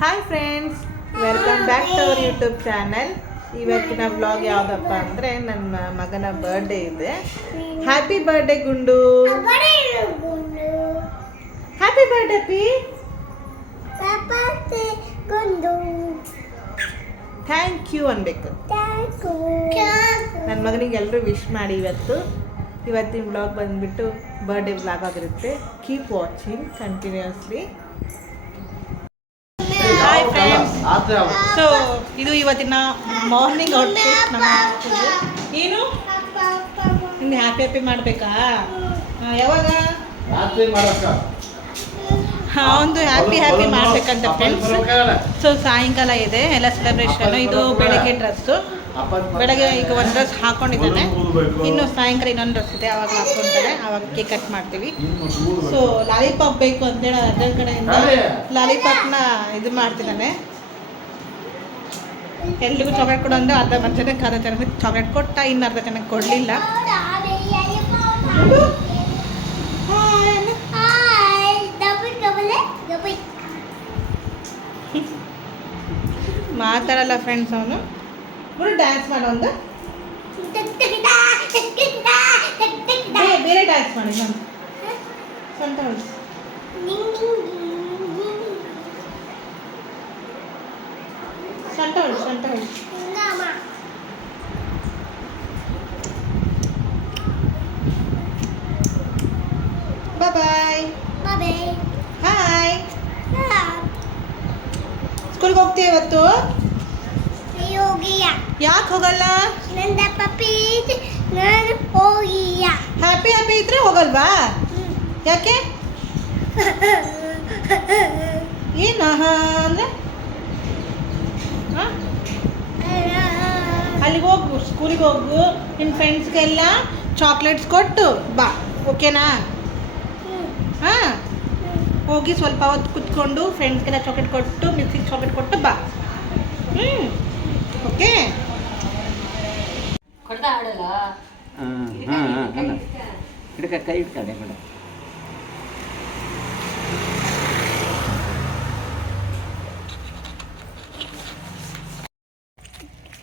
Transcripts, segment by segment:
Hi friends, welcome back to our YouTube channel. ಇವತ್ತಿನ vlog ಯಾವುದಪ್ಪ ಅಂದರೆ ನನ್ನ ಮಗನ ಬರ್ಡೇ ಇದೆ. Happy birthday Gundu. Happy birthday P. Thank you ಅನ್ಬೇಕು. ನನ್ನ ಮಗನಿಗೆ ಎಲ್ಲರೂ ವಿಶ್ ಮಾಡಿ. ಇವತ್ತಿನ ವ್ಲಾಗ್ ಬಂದುಬಿಟ್ಟು ಬರ್ಡೇ ವ್ಲಾಗ್ ಆಗಿರುತ್ತೆ. Keep watching continuously. Hi friends, so ಇದು ಇವತ್ತಿನ ಮಾರ್ನಿಂಗ್ ಔಟ್ಫಿಟ್. ನಮ್ಮ ಏನು ನಿಮ್ಗೆ ಹ್ಯಾಪಿ ಮಾಡಬೇಕಾ? ಯಾವಾಗ ಒಂದು ಹ್ಯಾಪಿ ಮಾಡಬೇಕಂತ ಫ್ರೆಂಡ್ಸ್. ಸೊ ಸಾಯಂಕಾಲ ಇದೆ ಎಲ್ಲ ಸೆಲೆಬ್ರೇಷನ್ನು. ಇದು ಬೆಳಗ್ಗೆ ಡ್ರೆಸ್ಸು. ಬೆಳಗ್ಗೆ ಈಗ ಒಂದು ಡ್ರೆಸ್ ಹಾಕ್ಕೊಂಡಿದ್ದಾನೆ, ಇನ್ನು ಸಾಯಂಕಾಲ ಇನ್ನೊಂದು ಡ್ರೆಸ್ ಇದೆ, ಆವಾಗ ಹಾಕ್ಕೊಳ್ತಾನೆ. ಆವಾಗ ಕೇಕ್ ಕಟ್ ಮಾಡ್ತೀವಿ. ಸೊ ಲಾಲಿಪಾಪ್ ಬೇಕು ಅಂತೇಳಿ ಅದರ ಕಡೆಯಿಂದ ಲಾಲಿಪಾಪ್ನ ಇದು ಮಾಡ್ತಿದ್ದಾನೆ. ಎಲ್ರಿಗೂ ಚಾಕ್ಲೇಟ್ ಕೊಡು ಅಂದರೆ ಅರ್ಧ ಜನಕ್ಕೆ ಚಾಕ್ಲೇಟ್ ಕೊಟ್ಟ, ಇನ್ನು ಅರ್ಧ ಜನಕ್ಕೆ ಕೊಡಲಿಲ್ಲ. ಮಾತಾಡಲ್ಲ ಫ್ರೆಂಡ್ಸ್ ಅವನು. ಡ್ಯಾನ್ಸ್ ಮಾಡೋ ಒಂದು ಬೇರೆ ಡ್ಯಾನ್ಸ್ ಮಾಡಿ ನಾನು ಸ್ವಂತ ಬಾಯ್. ಹಾಯ್. ಸ್ಕೂಲ್ಗೆ ಹೋಗ್ತೀಯ ಇವತ್ತು? ಯಾಕೆ ಹೋಗಲ್ಲ? ಹ್ಯಾಪಿ ಇದ್ರೆ ಹೋಗಲ್ವಾ? ಯಾಕೆ? ಏನು ಅಂದ್ರೆ ಅಲ್ಲಿಗೆ ಹೋಗು, ಸ್ಕೂಲಿಗೆ ಹೋಗು, ನಿನ್ನ ಫ್ರೆಂಡ್ಸ್ಗೆಲ್ಲ ಚಾಕ್ಲೇಟ್ಸ್ ಕೊಟ್ಟು ಬಾ, ಓಕೆನಾ? ಹಾಂ, ಹೋಗಿ ಸ್ವಲ್ಪ ಹೊತ್ತು ಕುತ್ಕೊಂಡು ಫ್ರೆಂಡ್ಸ್ಗೆಲ್ಲ ಚಾಕ್ಲೇಟ್ ಕೊಟ್ಟು, ಮಿಕ್ಸಿಗೆ ಚಾಕ್ಲೇಟ್ ಕೊಟ್ಟು ಬಾ. ಓಕೆ. ಕೈ ಇಡ್ತಾಳೆ ಮೇಡಮ್.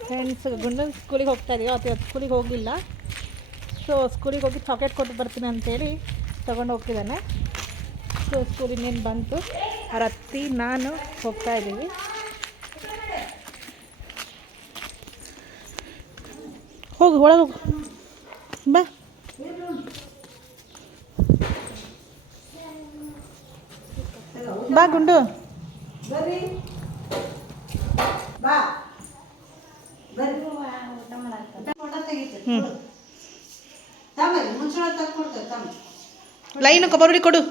ಫ್ರೆಂಡ್ಸ್, ಗುಂಡನ ಸ್ಕೂಲಿಗೆ ಹೋಗ್ತಾ ಇದೆಯೋ ಅಥವಾ ಸ್ಕೂಲಿಗೆ ಹೋಗಿಲ್ಲ. ಸೊ ಸ್ಕೂಲಿಗೆ ಹೋಗಿ ಚಾಕ್ಲೇಟ್ ಕೊಟ್ಟು ಬರ್ತೀನಿ ಅಂತೇಳಿ ತೊಗೊಂಡು ಹೋಗ್ತಿದ್ದಾನೆ. ಸೊ ಸ್ಕೂಲ್ ಇನ್ನೇನು ಬಂತು, ರತ್ತಿ ನಾನು ಹೋಗ್ತಾ ಇದ್ದೀವಿ. ಹೋಗು, ಒಳಗೆ ಹೋಗು, ಬಾ. ಬಾ ಗುಂಡು. ಲೈನ್ ಕೊಬ್ಬರಿ ಕೊಡು.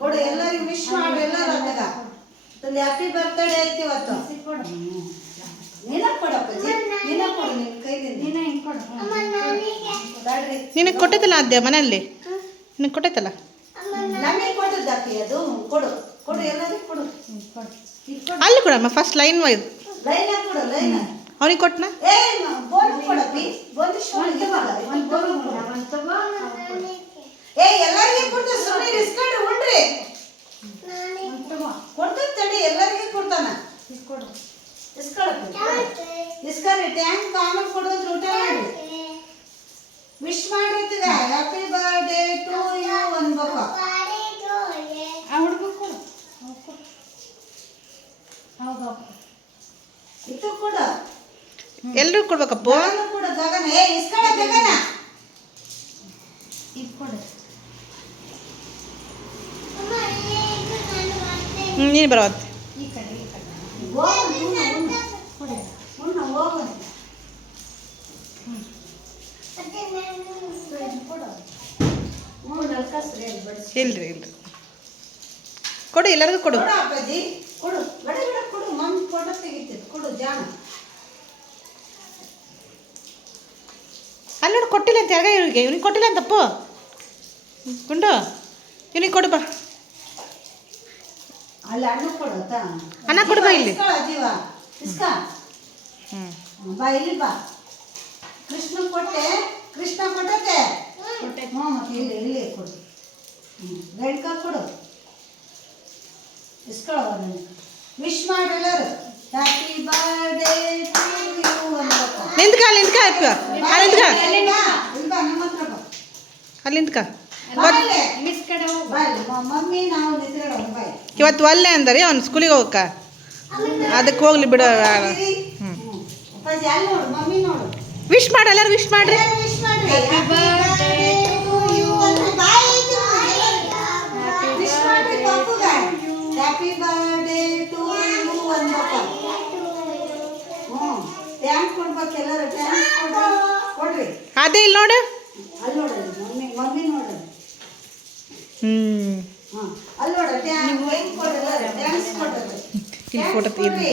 ಕೊಡು, ಎಲ್ಲರಿಗೂ ವಿಶ್ ಮಾಡು. ಎಲ್ಲರೂ ಹ್ಯಾಪಿ ಬರ್ತ್ಡೇ ಐತಿ ಇವತ್ತು. ನಿನಗೆ ಕೊಟ್ಟೈತಲ್ಲ ಅದ್ಯ ಮನೆಯಲ್ಲಿ, ನಿನಗೆ ಕೊಟ್ಟೈತಲ್ಲ. ನಮಗೆ ಕೊಟ್ಟದ್ದು ಅದು. ಕೊಡು ಕೊಡು, ಎಲ್ಲರಿಗೂ ಕೊಡು. ಅಲ್ಲಿ ಕೊಡಮ್ಮ, ಫಸ್ಟ್ ಲೈನ್ ವೈಸ್ ಲೈನ್ ಕೊಡು. ಲೈನ್ ಅವನಿಗೆ ಕೊಟ್ಟನ. ಎಲ್ಲರಿಗೂ ಕೊಡ್ತ, ಸುಮ್ಮನೆ ಇಸ್ಕೊಂಡು ಉಂಡ್ರಿ. ಕೊಡ್ತ ತಡಿ, ಎಲ್ಲರಿಗೂ ಕೊಡ್ತಾನ. ಇಸ್ಕೊಳ್ಳಿ, ಟ್ಯಾಂಕ್ ಆಮೇಲೆ ಕೊಡೋದು. ಊಟ ಮಾಡಿ ವಿಶ್ ಮಾಡಿರ್ತೀಗ. ಹ್ಯಾಪಿ ಬರ್ಡೇ ಟು ಯು ಅನ್ಬೇಕು. ಇದು ಕೂಡ ಎಲ್ಲರೂ ಕೊಡ್ಬೇಕಪ್ಪ. ಕೂಡ ಗಗನ, ಇಸ್ಕೊಳ್ಳ ಗಗನ. ನೀನು ಬರೋತ್ತೆ. ಇಲ್ರಿ ಕೊಡು, ಎಲ್ಲರಿಗೂ ಕೊಡು. ಅಪ್ಪಾಜಿ ಕೊಡು, ಬಡ ಕೊಡು. ಮಮ್ಮಿ ಫೋಟೋ ತೆಗಿತಿತ್ತು, ಕೊಡು ಜಾಣ. ಅಲ್ಲಿ ನೋಡಿ, ಕೊಟ್ಟಿಲ್ಲ ಅಂತ ಯಾವಾಗ ಇವನಿಗೆ ಕೊಟ್ಟಿಲ್ಲ ಅಂತಪ್ಪ. ಗುಂಡು ಇವನಿಗೆ ಕೊಡು ಬಾ. ಅಲ್ಲಿ ಅಣ್ಣ ಕೊಡುತ್ತಾ? ಅಣ್ಣ ಕೊಡು ಬಾ. ಇಲ್ಲಿ ಜೀವ ಇಸ್ಕ. ಬಾ, ಇಲ್ಲಿ ಬಾ. ಕೃಷ್ಣ ಕೊಟ್ಟೆ, ಕೃಷ್ಣ ಕೊಟ್ಟೆ. ಮತ್ತೆ ಇಲ್ಲಿ ಕೊಡು. ರೆಡ್ ಕಪ್ ಕೊಡು ಇಸ್ಕೊಳ್ಳೋ ವಿಶ್ ಮಾಡಿ ಎಲ್ಲರೂ ಹ್ಯಾಪಿ ಬರ್ಡೇ ಟು ಯು ಅನ್ಬೇಕು ನಿಂತ್ಕ ಅಲ್ಲಿಂದ್ಕ ಅಪ್ಪ ಅಲ್ಲಿಂದ್ಕ ಇಲ್ವಾ ನಮ್ಮ ಹತ್ರ ಬಾ ಅಲ್ಲಿಂದ್ಕ ಮಮ್ಮಿ ನಾವು ನಿಂತ್ಕೊಳ್ಳೋ ಬಾಯ್ ಇವತ್ತು ಒಲ್ಲೆ ಅಂದರೆ ಅವ್ನು ಸ್ಕೂಲಿಗೆ ಹೋಗಕ್ಕ ಅದಕ್ಕೆ ಹೋಗ್ಲಿ ಬಿಡು ಅಪ್ಪಾಜಿ ಅಲ್ಲಿ ನೋಡು ಮಮ್ಮಿ ನೋಡು ವಿಶ್ ಮಾಡಿ ಎಲ್ಲರೂ ವಿಶ್ ಮಾಡ್ರಿ ವಿಶ್ ಮಾಡ್ರಿ ಹ್ಯಾಪಿ ಬರ್ಡೇ ಟು ಯು ಅಂತ ಬಾಯ್ ವಿಶ್ ಮಾಡ್ರಿ ಪಪ್ಪುಗ ಹ್ಯಾಪಿ ಬರ್ಡೇ ಟು ಯು ಅನ್ಬೇಕು ಟ್ಯಾಂಕ್ ಕೊಡ್ಬೇಕು ಎಲ್ಲರೂ ಟ್ಯಾಂಕ್ ಕೊಡ್ರಿ ಅದೇ ಇಲ್ಲಿ ನೋಡು ಅಲ್ಲಿ ನೋಡ್ರಿ ಮಮ್ಮಿ ನೋಡ್ರಿ ಹ್ಞೂ ಅಲ್ಲಿ ನೋಡ್ರಿ ಟ್ಯಾಂಕ್ ಹೆಂಗ್ ಕೊಡ್ರಿ ಟ್ಯಾಂಕ್ಸ್ ಕೊಡ್ರಿ ಇಲ್ಲಿ ಫೋಟೋ ಕೊಡ್ರಿ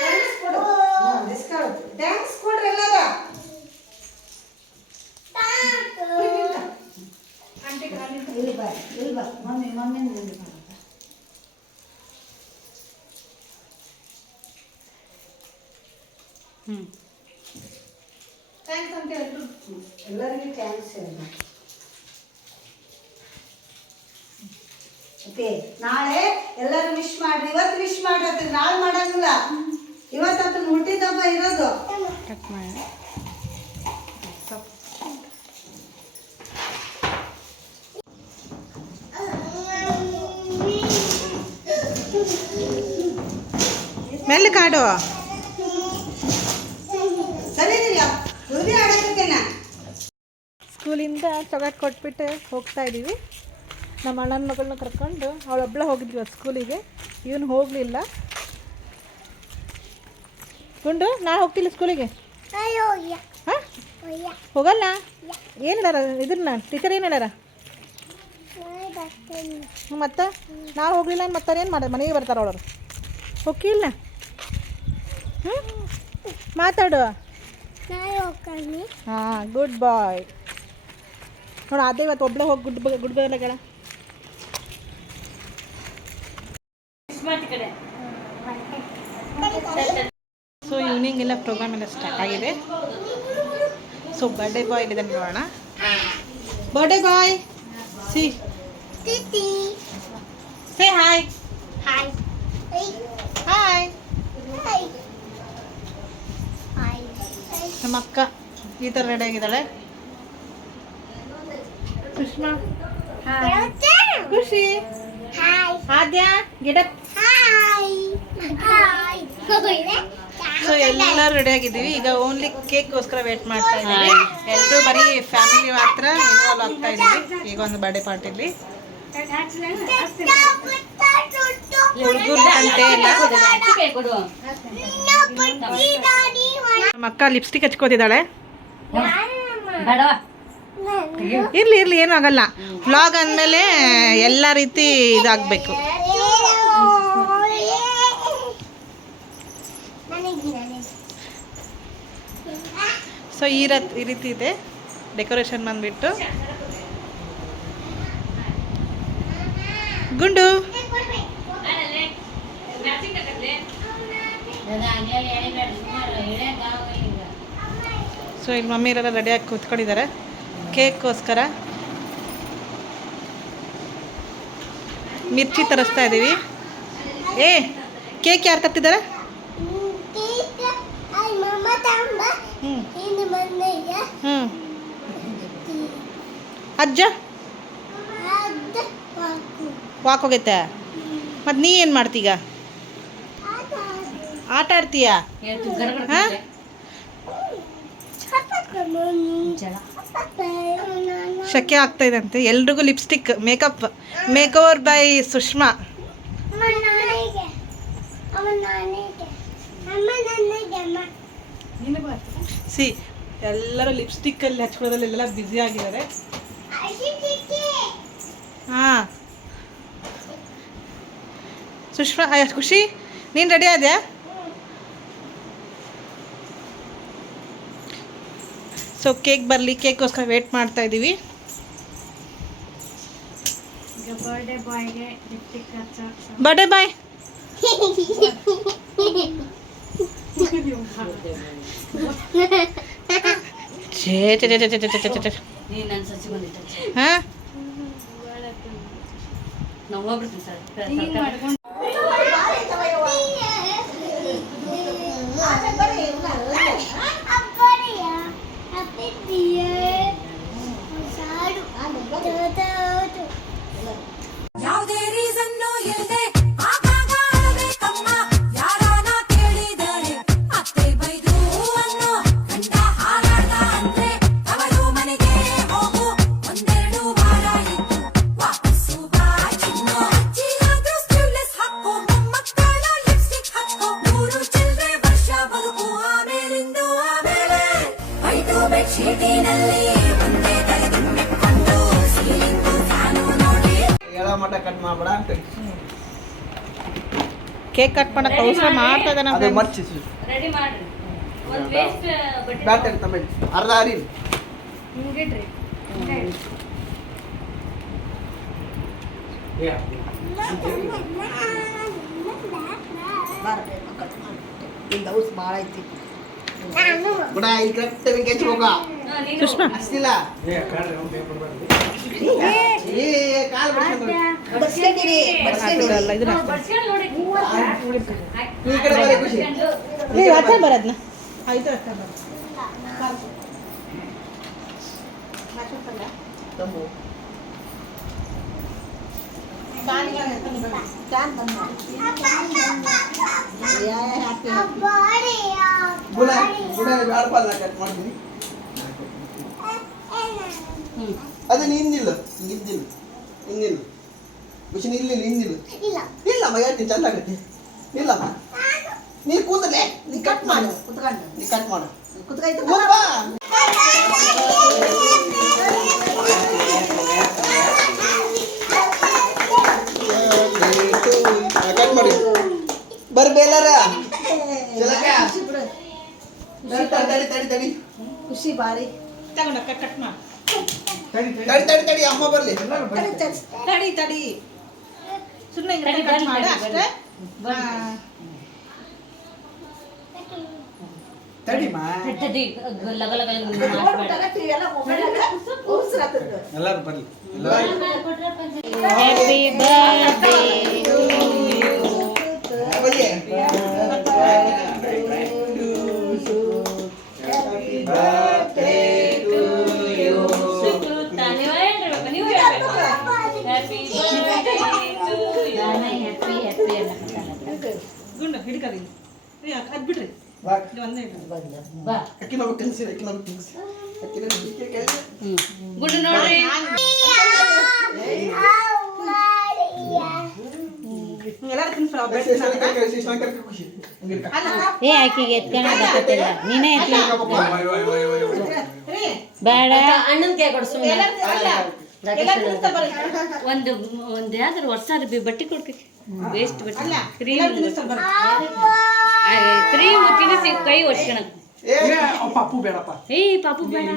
ಟ್ಯಾಂಕ್ಸ್ ಕೊಡು ಟ್ಯಾಂಕ್ಸ್ ಕೊಡ್ರಿ ಎಲ್ಲರೂ ಇಲ್ಲಿ ಬಾ ಮಮ್ಮಿ ಥ್ಯಾಂಕ್ಸ್ ಅಂತ ಹೇಳ್ರು ಎಲ್ಲರಿಗೂ ಥ್ಯಾಂಕ್ಸ್ ಹೇಳ ಓಕೆ ನಾಳೆ ಎಲ್ಲರೂ ವಿಶ್ ಮಾಡ್ರಿ ಇವತ್ತು ವಿಶ್ ಮಾಡ್ರಿ ನಾಳೆ ಮಾಡಂಗಿಲ್ಲ ಇವತ್ತು ಹುಟ್ಟಿದ ಹಬ್ಬ ಇರೋದು ಕಟ್ ಮಾಡಿ ಮೆಲ್ಲ ಕಾಡು ಸರಿ ಹೃದಯ ಆಡಕತ್ತೇನ ಸ್ಕೂಲಿಂದ ಚಾಕ್ಲೇಟ್ ಕೊಟ್ಬಿಟ್ಟು ಹೋಗ್ತಾ ಇದ್ದೀವಿ ನಮ್ಮ ಅಣ್ಣನ ಮಗಳನ್ನ ಕರ್ಕೊಂಡು ಅವಳೊಬ್ಬಳ ಹೋಗಿದ್ವಿ ಸ್ಕೂಲಿಗೆ ಇವನು ಹೋಗಲಿಲ್ಲ ಗುಂಡು ನಾಳೆ ಹೋಗ್ತಿಲ್ಲ ಸ್ಕೂಲಿಗೆ ಹಾಂ ಹೋಗಲ್ಲ ಏನು ಹೇಳಾರ ಇದನ್ನ ಟೀಚರ್ ಏನು ಹೇಳಾರ ಮತ್ತು ನಾವು ಹೋಗಲಿಲ್ಲ ಮತ್ತೆ ಏನು ಮಾಡೋದು ಮನೆಗೆ ಬರ್ತಾರೆ ಅವಳರು ಹೋಗಿಲ್ಲ ಹ್ಞೂ ಮಾತಾಡು ಹಾಂ ಗುಡ್ ಬಾಯ್ ನೋಡು ಅದೇ ಇವತ್ತು ಒಬ್ಬಳೆ ಹೋಗಿ ಗುಡ್ ಬಾಯ್ ಗಳ ಸೊ ಈವ್ನಿಂಗ್ ಎಲ್ಲ ಪ್ರೋಗ್ರಾಮ್ ಎಲ್ಲ ಸ್ಟಾರ್ಟ್ ಆಗಿದೆ ಸೊ ಬರ್ಡೇ ಬಾಯ್ ಇದೆ ನೋಡೋಣ birthday boy see say hi hi ನಮ್ಮ ಅಕ್ಕ ಈ ಥರ ರೆಡಿ ಆಗಿದ್ದಾಳೆ ಸುಷ್ಮಾ ಖುಷಿ ಆದ್ಯಾ ಗಿಡಪ್ ಸೊ ಎಲ್ಲರೂ ರೆಡಿ ಆಗಿದ್ದೀವಿ ಈಗ ಓನ್ಲಿ ಕೇಕ್ಗೋಸ್ಕರ ವೇಟ್ ಮಾಡ್ತಾ ಇದ್ದೀವಿ ಎಲ್ಲರೂ ಬರೀ ಫ್ಯಾಮಿಲಿ ಮಾತ್ರ ಇನ್ವಾಲ್ವ್ ಆಗ್ತಾ ಇದ್ದೀವಿ ಈಗ ಒಂದು ಬರ್ಡೇ ಪಾರ್ಟಿಲಿ ಹುಡುಗರು ಅಂತೆ ಇಲ್ಲ ನಮ್ಮ ಅಕ್ಕ ಲಿಪ್ಸ್ಟಿಕ್ ಹಚ್ಕೋತಿದ್ದಾಳೆ ಇರ್ಲಿ ಇರ್ಲಿ ಏನೂ ಆಗಲ್ಲ ವ್ಲಾಗ್ ಅಂದಮೇಲೆ ಎಲ್ಲ ರೀತಿ ಇದಾಗಬೇಕು ಸೊ ಈ ರೀತಿ ಇದೆ ಡೆಕೋರೇಷನ್ ಬಂದ್ಬಿಟ್ಟು ಗುಂಡು ಸೊ ಇಲ್ಲಿ ಮಮ್ಮಿ ಇರೆಲ್ಲ ರೆಡಿಯಾಗಿ ಕೂತ್ಕೊಂಡಿದ್ದಾರೆ ಕೇಕ್ಗೋಸ್ಕರ ಮಿರ್ಚಿ ತರಿಸ್ತಾ ಇದ್ದೀವಿ ಏ ಕೇಕ್ ಯಾರು ತರ್ತಿದ್ದಾರೆ ಹ್ಞೂ ಅಜ್ಜ ವಾಕ್ ಹೋಗೈತೆ ಮತ್ತು ನೀ ಏನು ಮಾಡ್ತೀಗ ಆಟ ಆಡ್ತೀಯಾ ಹಾಂ ಶಕೆ ಆಗ್ತಾ ಇದೆ ಅಂತೆ ಎಲ್ರಿಗೂ lipstick make over by Sushma C ಎಲ್ಲರೂ ಲಿಪ್ಸ್ಟಿಕ್ಕಲ್ಲಿ ಹಚ್ಕೊಳ್ಳೋದ್ರಲ್ಲೆಲ್ಲ ಬ್ಯುಸಿ ಆಗಿದ್ದಾರೆ ಹಾಂ ಸುಷ್ಮಾ ಖುಷಿ ನೀನು ರೆಡಿ ಆದ್ಯಾ ಸೊ ಕೇಕ್ ಬರಲಿ ಕೇಕ್ಗೋಸ್ಕರ ವೇಟ್ ಮಾಡ್ತಾ ಇದ್ದೀವಿ ಬರ್ಡೇ ಬಾಯ್ ಛೇ ಛೇ ಛೇ ಛೇ ಛೇ ಛೇ ಛೇ ಹಾಂ ನಾವು ಹೋಗ್ಬಿಡ್ತೀವಿ ಸರ್ ಆಮೇಲೆ ಬರ್ರಿ ಯಾವುದೇ ರೀಸನ್ನು ಇಲ್ಲದೆ ಆಗಾಗ ಅಳಬೇಕಮ್ಮ ಯಾರಾನ ಕೇಳಿದರೆ ಅತ್ತೆ ಬೈದು ಅನ್ನೋ ಗಂಡ ಹಾರಾಟ ಅಂದ್ರೆ ಅವರು ಮನೆಗೆ ಹೋಗು ಒಂದೆರಡು ವಾರ ಇದ್ದು ವಾಪಸ್ಸು ಬಾ ಚಿನ್ನು ಅಜ್ಜಿಯಾದ್ರೂ ಸ್ಲೀವ್ಲೆಸ್ ಹಾಕೋ ಮೊಮ್ಮಕ್ಕಳ ಲಿಪ್ಸ್ಟಿಕ್ ಹಾಕೋ 3 ಚಿಲ್ರೆ ವರ್ಷ ಬದುಕು ಆಮೇಲಿಂದು ಆಮೇಲೆ 5 ಬೆಡ್ಶೀಟಿನಲ್ಲಿ ಒಂದೇ ತಲೆ ತುಂಬಿಕೊಂಡು ಸೀಲಿಂಗು ಫ್ಯಾನು ನೋಡಿ ಮಟ ಕಟ್ ಮಾಡಬೇಡ ಕೇಕ್ ಕಟ್ ಮಾಡಕ್ಕೆ ಅವಸರ ಮಾಡ್ತಾ ಇದ್ದಾನೆ ಅದು ಮರ್ಚಿ ರೆಡಿ ಮಾಡ್ರಿ ಒಂದು ವೇಸ್ಟ್ ಬಟ್ಟೆ ಬ್ಯಾಟ್ ತಮ್ಮ ಅರ್ಧ ಅರಿ ಹಿಂಗಿಡ್ರಿ ಇಂದ ಔಸ್ ಭಾಳ ಐತಿ ಬಿಡ ಈ ಕರೆಕ್ಟ್ ಕೆಚ್ಚ ಹೋಗ ಸುಷ್ಮಾ ಅಷ್ಟಿಲ್ಲ ಏ ಕಾಲ್ ಬಿಡ್ಸ್ಕೊಂಡು ಬಡ್ಸ್ಕೊಂಡಿರಿ ಅಲ್ಲ ಇದನ್ನ ಬಡ್ಸ್ಕೊಂಡು ನೋಡಿ ಈ ಕಡೆ ಬರೀ ಖುಷಿ ಅಚ್ಚ ಬರೋದ್ನ ಆಯ್ತು ಅಚ್ಚ ಬರೋದು ತಮ್ಮು ಕ್ಯಾನ್ ಬಂದ ಹ್ಯಾಪಿ ಗುಣ ಗುಣ ಬ್ಯಾಡ ಪಾಲ ಕಟ್ ಮಾಡ್ತೀನಿ ಅದು ನಿಂದಿಲ್ಲ ಹಿಂಗಿದ್ದಿಲ್ಲ ಹಿಂದಿಲ್ಲ ಖುಷಿ ನಿಲ್ಲಿಲ್ಲ ಹಿಂದಿಲ್ಲ ಇಲ್ಲಮ್ಮ ಹೇಳ್ತೀನಿ ಚಂದ ಆಗತ್ತೆ ಇಲ್ಲಮ್ಮ ನೀ ಕೂದಲೇ ನೀ ಕಟ್ ಮಾಡು ಕುತ್ಕೊಂಡು ನೀ ಕಟ್ ಮಾಡು ಕುತ್ಕೈತು ಬಾ ಕಟ್ ಮಾಡಿ ಬರ್ಬೇಲಾರ ಖುಷಿ ಬಿಡು ತಡಿ ತಡಿ ತಡಿ ಖುಷಿ ಭಾರಿ ತಗೊಂಡ ಕಟ್ ಮಾಡಿ ತಡಿ ತಡಿ ತಡಿ ಅಮ್ಮ ಬರ್ಲಿ ತಡಿ ತಡಿ ಸುಮ್ಮನೆ ಹಿಂಗೆ ಕಟ್ ಮಾಡಿ ಅಷ್ಟೇ ತಡಿಮಾ ಲಗ ಲಗ ಎಲ್ಲ ಮೊಬೈಲ್ ಉಸಿರಾತದ್ದು ಎಲ್ಲರೂ ಬರ್ಲಿ ಹ್ಯಾಪಿ ಬರ್ತ್ಡೇ ಬನ್ನಿ ಗುಂಡು ಹಿಡ್ಕದಿ ಅದ್ ಬಿಡ್ರಿ ಬಾ ಇದು ಒಂದೇ ಬಾ ಅಕ್ಕಿ ನಾವು ತಿನ್ಸಿ ಅಕ್ಕಿ ನಾವು ತಿನ್ಸಿ ಅಕ್ಕಿ ನಾವು ಗುಡ್ ನೋಡ್ರಿ ಎಲ್ಲರೂ ತಿನ್ಸ್ರ ಖುಷಿ ಏ ಆಕಿಗೆ ಎತ್ಕೊಳ್ಳೋದಾಗತ್ತಿಲ್ಲ ನೀನೇ ಬೇಡ ಅಣ್ಣನ ಕೈ ಕೊಡು ಸುಮ್ಮನೆ ಒಂದು ಯಾವ್ದಾರು ಹೊಸ ಬಟ್ಟೆ ಕೊಡ್ಬೇಕು ವೇಸ್ಟ್ ಬಟ್ಟೆ ಕ್ರೀಮ್ ಕ್ರೀಮ್ ತಿನ್ನಿಸಿ ಕೈ ಒಡ್ಕೊಳಕ್ ಪಾಪು ಬೇಡಪ್ಪ ಏ ಪಾಪು ಬೇಡ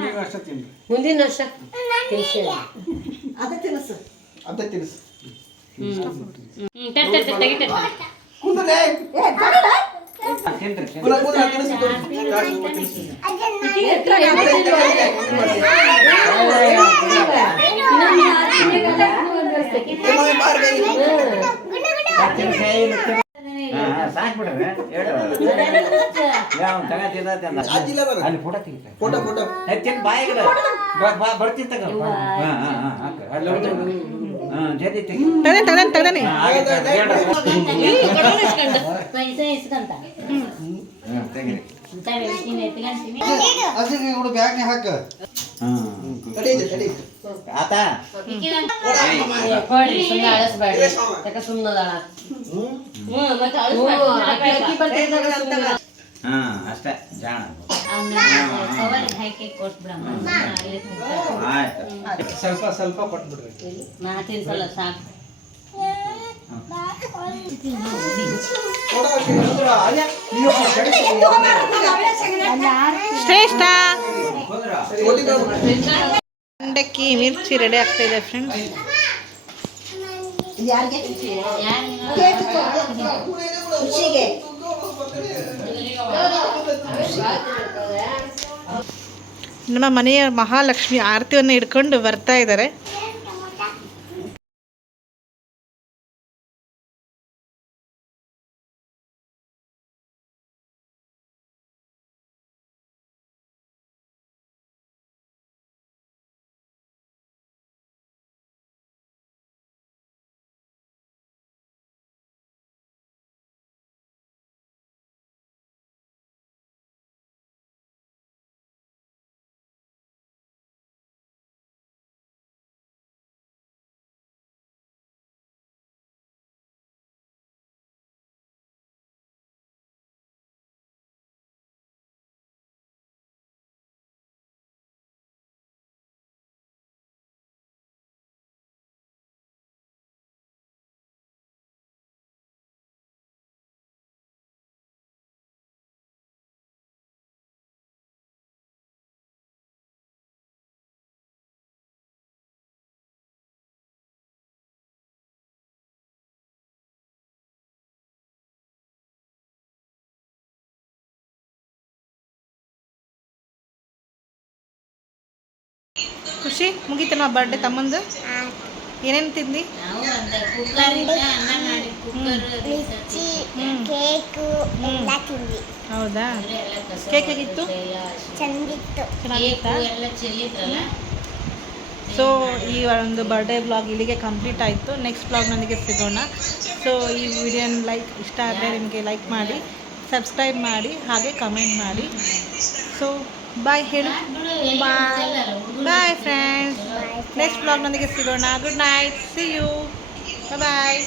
ಮುಂದಿನ ವರ್ಷ ತಿನ್ಸಿ ಅದೇ ತಿನ್ನಿಸು ಅದೇ ತಿನ್ಸು ತೆಗಿತಾರೆ ಕೂದಲೇ ತಿನ್ರಿ ಪುನಃ ಕೂದಲ ತಿನ್ಸು ಸಾಕು ಬಿಡ್ರಿ ಯಾವ ತಗತಿಲ್ಲ ಅಲ್ಲಿ ಫೋಟೋ ತೆಗಿತಾರೆ ಫೋಟೋ ಫೋಟೋ ತಿನ್ ಬಾಯಿಗೆ ಬರ್ತೀನಿ ತಗ ಜೊತೆ ತೆಗಿ ತಗದಾನೆ ಇಸ್ಕಂತ ತೆಗಿರಿ ಅದಕ್ಕೆ ಕೂಡ ಬ್ಯಾಗ್ನೇ ಹಾಕ ತಡಿ ತಡಿ ಆತ ಕೊಡ್ರಿ ಸುಮ್ಮನೆ ಅಳಿಸ್ಬೇಡ್ರಿ ಯಾಕೆ ಸುಮ್ಮನದಾಳ ಮತ್ತೆ ಅಕ್ಕಿ ಬರ್ತಿದ್ದಾಗ ಸುಮ್ಮನೆ ಹಾ ಅಷ್ಟೇ ಜಾಣ ಕವರಿಗೆ ಹಾಕಿ ಕೊಟ್ಬಿಡಮ್ಮ ಆಯ್ತು ಸ್ವಲ್ಪ ಸ್ವಲ್ಪ ಕೊಟ್ಬಿಡ್ರಿ ನಾ ತಿನ್ಸಲ್ಲ ಸಾಕು ಶ್ರೇಷ್ಠ ಕುಂದ್ರ ಮಂಡಕ್ಕಿ ಮಿರ್ಚಿ ರೆಡಿ ಆಗ್ತಾ ಇದೆ ಫ್ರೆಂಡ್ಸ್ ಯಾರಿಗೆ ಕೇಕ್ ಖುಷಿಗೆ ನಮ್ಮ ಮನೆಯ ಮಹಾಲಕ್ಷ್ಮಿ ಆರತಿಯನ್ನು ಹಿಡ್ಕೊಂಡು ಬರ್ತಾ ಇದ್ದಾರೆ. ಖುಷಿ ಮುಗೀತನ ಬರ್ಡೇ ತಮ್ಮಂದು? ಏನೇನು ತಿಂದು? ಕೇಕು ಎಲ್ಲ ತಿಂದ್ವಿ. ಹೌದಾ, ಕೇಕ್ ಹೇಗಿತ್ತು? ಚೆನ್ನಾಗಿತ್ತಾ? ಸೊ ಈ ಒಂದು ಬರ್ಡೇ ವ್ಲಾಗ್ ಇಲ್ಲಿಗೆ ಕಂಪ್ಲೀಟ್ ಆಯಿತು. ನೆಕ್ಸ್ಟ್ ವ್ಲಾಗ್ನೊಂದಿಗೆ ಸಿಗೋಣ. ಸೊ ಈ ವಿಡಿಯೋನ ಇಷ್ಟ ಆದರೆ ನಿಮಗೆ ಲೈಕ್ ಮಾಡಿ, ಸಬ್ಸ್ಕ್ರೈಬ್ ಮಾಡಿ, ಹಾಗೆ ಕಮೆಂಟ್ ಮಾಡಿ. ಸೊ ಬಾಯ್ ಹೇಳು. ಬಾಯ್ ಫ್ರೆಂಡ್ಸ್, ನೆಕ್ಸ್ಟ್ ವ್ಲಾಗ್ನೊಂದಿಗೆ ಸಿಗೋಣ. Good night, see you, bye.